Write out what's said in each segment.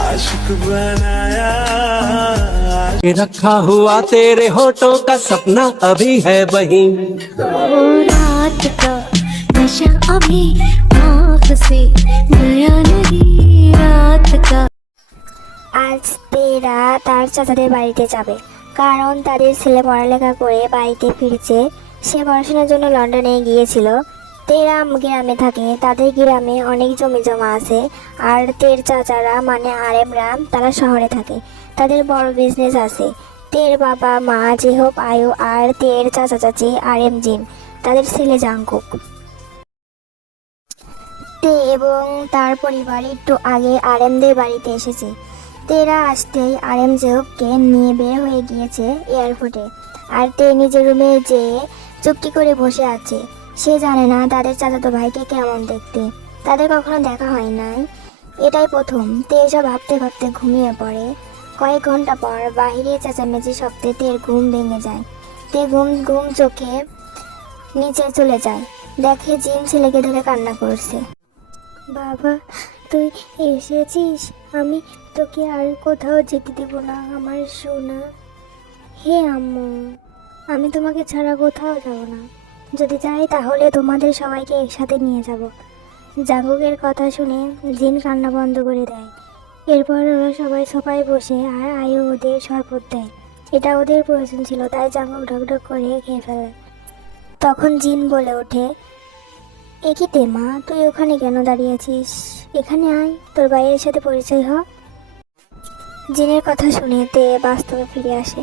आशिक बनाया रखा हुआ तेरे होठों का सपना अभी है वहीं। रात का नशा अभी आँख से गया नहीं रात का। আজ তেরা তার চাচাদের বাড়িতে যাবে, কারণ তাদের ছেলে পড়ালেখা করে বাড়িতে ফিরছে। সে পড়াশোনার জন্য লন্ডনে গিয়েছিল। তেরা গ্রামে থাকে, তাদের গ্রামে অনেক জমি জমা আছে। আর তের চাচারা মানে আরেমরা তারা শহরে থাকে, তাদের বড় বিজনেস আছে। তের বাবা মা জেহব আয়ু আর তের চাচা চাচি আরেম জিন, তাদের ছেলে জাংকুক। তে এবং তার পরিবার একটু আগে আরেমদের বাড়িতে এসেছে। তেরা আসতেই আরেম জেহবকে নিয়ে বের হয়ে গিয়েছে এয়ারপোর্টে। আর তে নিজের রুমে যেয়ে চুপটি করে বসে আছে। সে জানে না তাদের চাচাতো ভাইকে কেমন দেখতে, তাদের কখনো দেখা হয় নাই, এটাই প্রথম। তে এসব ভাবতে ভাবতে ঘুমিয়ে পড়ে। কয়েক ঘন্টা পর বাহিরে চেঁচামেচি শব্দে তের ঘুম ভেঙে যায়। তে ঘুম ঘুম চোখে নিচে চলে যায়, দেখে জিম ছেলেকে ধরে কান্না করছে। বাবা, তুই এসেছিস, আমি তোকে আর কোথাও যেতে দেব না আমার সোনা। হে আম্মু, আমি তোমাকে ছাড়া কোথাও যাব না, যদি যাই তাহলে তোমাদের সবাইকে একসাথে নিয়ে যাব। জাঙ্গুকের কথা শুনে জিন কান্না বন্ধ করে দেয়। এরপর ওরা সবাই সোফায় বসে আর আয়ু ওদের শরবত দেয়। এটা ওদের প্রয়োজন ছিল, তাই জাঙ্গুক ঢকঢক করে খেয়ে ফেলে। তখন জিন বলে ওঠে, এ কি তেমা, তুই ওখানে কেন দাঁড়িয়ে আছিস? এখানে আয়, তোর ভাইয়ের সাথে পরিচয় হ। জিনের কথা শুনে তে বাস্তবে ফিরে আসে,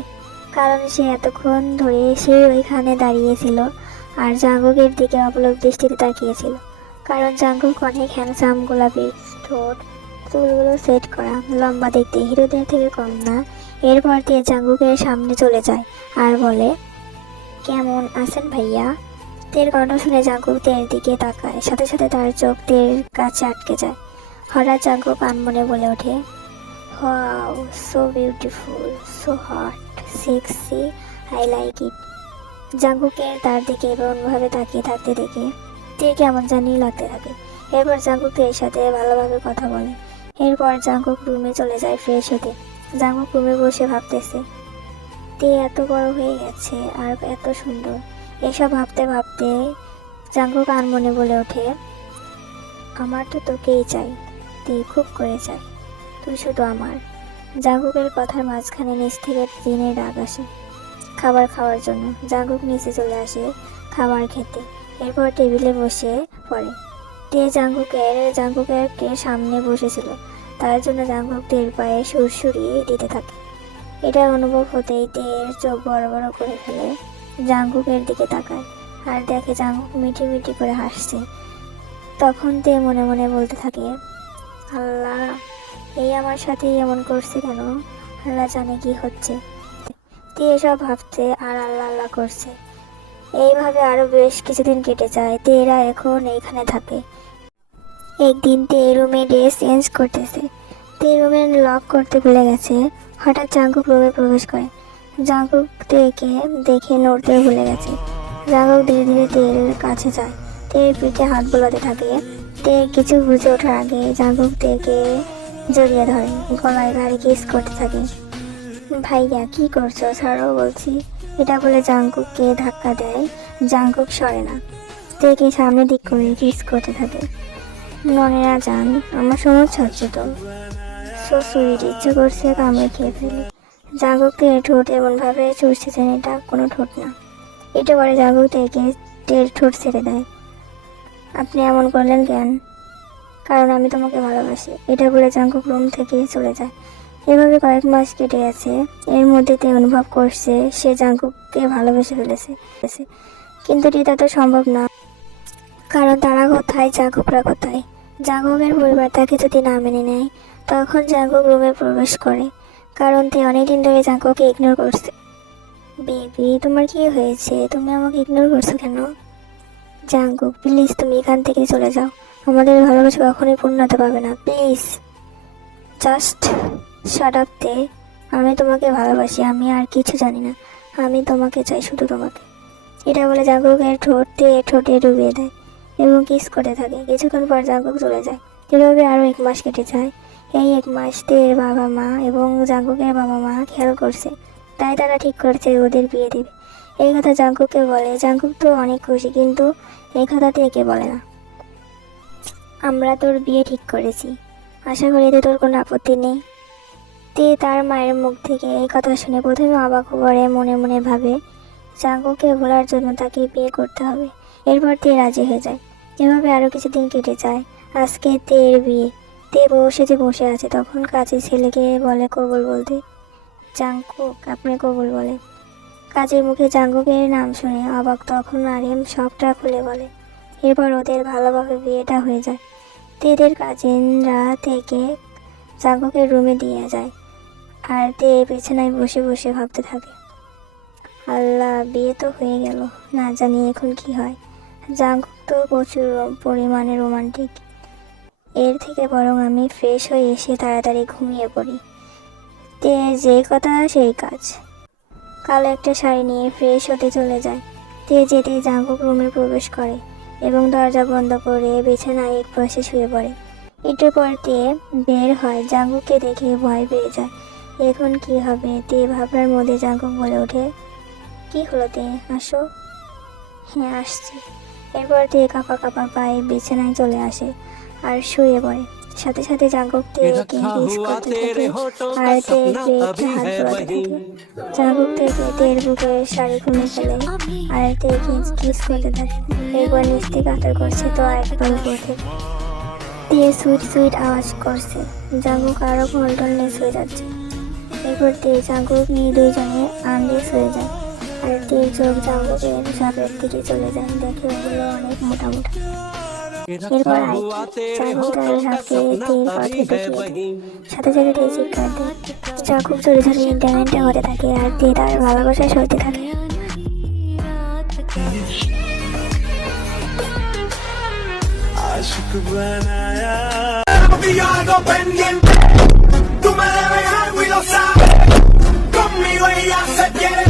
কারণ সে এতক্ষণ ধরে সেই ওইখানে দাঁড়িয়েছিল আর জাঙ্গুকের দিকে অপলক দৃষ্টিতে তাকিয়েছিল। কারণ জাঙ্গুক অনেক হ্যান্ডসাম, গোলাপি ঠোঁট, চুলগুলো সেট করা, লম্বা দেখতে, হিরোদের থেকে কম না। এরপর দিয়ে জাঙ্গুকের সামনে চলে যায় আর বলে, কেমন আছেন ভাইয়া? তের কণ্ঠ শুনে জাঙ্কুক তের দিকে তাকায়, সাথে সাথে তার চোখ তের কাছে আটকে যায়। হঠাৎ জাঙ্কুক আনমনে বলে ওঠে, wow, so beautiful, so hot, sexy, I like it. জাঙ্কুকের তার দিকে এমনভাবে তাকিয়ে থাকতে দেখে তের কেমন জানি লাগতে থাকে। এরপর জাঙ্কুক তের সাথে ভালোভাবে কথা বলে। এরপর জাঙ্কুক রুমে চলে যায় ফ্রেশ হতে। জাঙ্কুক রুমে বসে ভাবতেছে, তে এত বড় হয়ে গেছে আর এত সুন্দর। এসব ভাবতে ভাবতে জাঙ্কুক আনমনে বলে ওঠে, আমার তো তোকেই চাই, তে খুব করে চাই, তুই শুধু আমার। জাঙ্কুকের কথার মাঝখানে নিচ থেকে জিনের ডাক আসে খাবার খাওয়ার জন্য। জাঙ্কুক নিচে চলে আসে খাবার খেতে। এরপর টেবিলে বসে পড়ে। তে জাঙ্কুকের সামনে বসেছিল, তার জন্য জাঙ্কুক তের পায়ে সুরসুরি দিতে থাকে। এটা অনুভব হতেই তের চোখ বড় বড় করে ফেলে, জাঙ্কুকের দিকে তাকায় আর দেখে জাঙ্কুক মিটি মিটি করে হাসছে। তখন তে মনে মনে বলতে থাকে, আল্লাহ, এই আমার সাথে এমন করছে কেন? আল্লাহ জানে কি হচ্ছে। তে এসব ভাবছে আর আল্লাহ আল্লাহ করছে। এইভাবে আরো বেশ কিছুদিন কেটে যায়। তেরা এখন এইখানে থাকে। একদিন তে রুমে ড্রেস চেঞ্জ করতেছে। তে রুমে লক করতে ভুলে গেছে। হঠাৎ জাঙ্কুক রুমে প্রবেশ করে। জাঙ্কুক তেকে দেখে নড়তে ভুলে গেছে। জাঙ্কুক ধীরে ধীরে তের কাছে যায়, তের পিঠে হাত বোলাতে থাকে। তে কিছু বুঝে ওঠার আগে জাঙ্কুক তেকে জড়িয়ে ধরে, গলায় ঘাড়ে কিস করতে থাকে। ভাইয়া কি করছো, ছাড়ো বলছি। এটা বলে জাঙ্কুককে ধাক্কা দেয়। জাঙ্কুক সরে না, তেকে সামনে দিক করে কিস করতে থাকে। ননেরা যান, আমার সময় হচ্ছে তো, সো সুইট, ইচ্ছে করছে কামড়ে খেয়ে ফেলি। জাঙ্কুককে ঠোঁট এমনভাবে চুষছে যেন এটা কোনো ঠোঁট না। এটা পরে জাঙ্কুক থেকে টের ঠোঁট ছেড়ে দেয়। আপনি এমন করলেন কেন? কারণ আমি তোমাকে ভালোবাসি, এটা বলে জাঙ্কুক রুম থেকে চলে যায়। এভাবে কয়েক মাস কেটে গেছে। এর মধ্যে তে অনুভব করছে সে জাঙ্কুককে ভালোবেসে ফেলেছে, কিন্তু এটা তো সম্ভব না, কারণ তারা কোথায়, জাঙ্কুকরা কোথায়? জাঙ্কুকের পরিবার তাকে যদি না মেনে নেয়, তখন জাঙ্কুক রুমে প্রবেশ করে, কারণ তে অনেকদিন ধরে জাঙ্কুককে ইগনোর করছে। বেবি, তোমার কি হয়েছে? তুমি আমাকে ইগনোর করছো কেন? জাঙ্কুক, প্লিজ তুমি এখান থেকে চলে যাও, আমাদের ভালোবাসা কখনোই পূর্ণতা পাবে না, প্লিজ জাস্ট শাট আপ তে। আমি তোমাকে ভালোবাসি, আমি আর কিছু জানি না, আমি তোমাকে চাই, শুধু তোমাকে। এটা বলে জাঙ্কুকের ঠোঁটে ডুবিয়ে দেয়। এবং কিস করতে থাকে। কিছুক্ষণ পর জাঙ্কুক চলে যায়। এভাবে আরও 1 মাস কেটে যায়। এই 1 মাস তের বাবা মা এবং জাঙ্কুকের বাবা মা খেয়াল করছে, তাই তারা ঠিক করছে ওদের বিয়ে দেবে। এই কথা জাঙ্কুককে বলে। জাঙ্কুক তো অনেক খুশি, কিন্তু এই কথা তেকে বলে না। আমরা তোর বিয়ে ঠিক করেছি, আশা করি এতে তোর কোনো আপত্তি নেই। তে তার মায়ের মুখ থেকে এই কথা শুনে প্রথমে অবাক করে মনে মনে ভাবে জাঙ্কুককে ভোলার জন্য তাকে বিয়ে করতে হবে। এরপর তে রাজি হয়ে যায়। এভাবে আরও কিছুদিন কেটে যায়। আজকে তের বিয়ে। তে বসে আছে, তখন কাজের ছেলেকে বলে কবুল বলতে। জাঙ্কুক আপনি কবুল বলে। কাজের মুখে জাঙ্কুকের নাম শুনে অবাক, তখন আরেম সবটা খুলে বলে। এরপর ওদের ভালোভাবে বিয়েটা হয়ে যায়। তেদের কাজিনরা থেকে জাঙ্কুকের রুমে দিয়ে যায়, আর তে বিছানায় বসে বসে ভাবতে থাকে, আল্লাহ, বিয়ে তো হয়ে গেল, না জানি এখন কি হয়। জাঙ্কুক তো প্রচুর পরিমাণে রোমান্টিক, এর থেকে বরং আমি ফ্রেশ হয়ে এসে তাড়াতাড়ি ঘুমিয়ে পড়ি। তে যে কথা সেই কাজ। কালো একটা শাড়ি নিয়ে ফ্রেশ হতে চলে যায়। তে যেতে জাঙ্কুক রুমে প্রবেশ করে এবং দরজা বন্ধ করে বিছানায় এক পাশে শুয়ে পড়ে। একটু পর তে বের হয়। জাঙ্কুককে দেখে ভয় পেয়ে যায়। এখন কি হবে? তে ভাবনার মধ্যে জাঙ্কুক বলে ওঠে, কি হলো তে, আসো। হ্যাঁ আসছি। এরপর তে কাঁপা কাঁপা পায়ে বিছানায় চলে আসে আর শুয়ে পড়ে। সাথে সাথে জাঙ্কুক তেকে কিস করতে থাকে আর তে পেটে হাত বোলাতে থাকে। জাঙ্কুক থেকে তের বুকে শাড়ি খুলে ফেলে আর তেকে কিস করতে থাকে। এরপর নিচ থেকে আদর করছে তো একবার উপর থেকে। তে সুইট সুইট আওয়াজ করছে। জাঙ্কুক আরো ঘন্টনে শুয়ে যাচ্ছে। এরপর তে জাঙ্কুক নিয়ে দুইজনে আন্দেজ হয়ে যায় আর তের চোখ জাঙ্কুকের সাপের দিকে চলে যায়। দেখে ওগুলো অনেক মোটা মোটা। এরপর জাঙ্কুক তার হাতকে তের পথে ঢুকিয়ে সাথে সাথে তে চিৎকার দেয়। জাঙ্কুক জোরে জোরে ইন্টারনেটে হতে থাকে আর তে তার ভালোবাসায় সরতে থাকে। आशिक बनाया algo pendiente. Tú me debes algo y lo sabes. Conmigo ella se quiere.